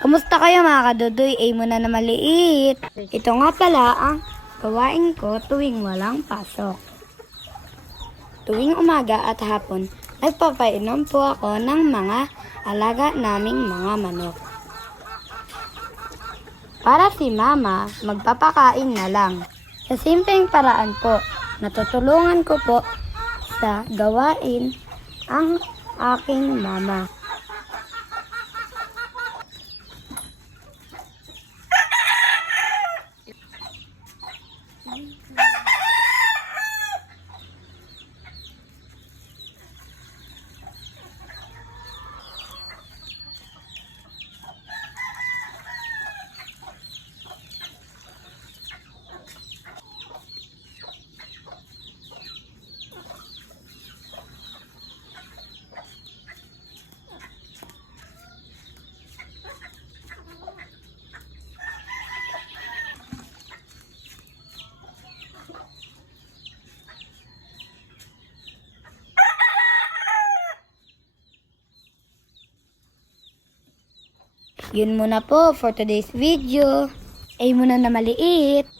Kumusta kayo mga kadudoy? A muna na maliit. Ito nga pala ang gawain ko tuwing walang pasok. Tuwing umaga at hapon, nagpapainom po ako ng mga alaga naming mga manok. Para si mama, magpapakain na lang. Sa simpleng paraan po, natutulungan ko po sa gawain ang aking mama. Yun muna po for today's video. A muna na maliit.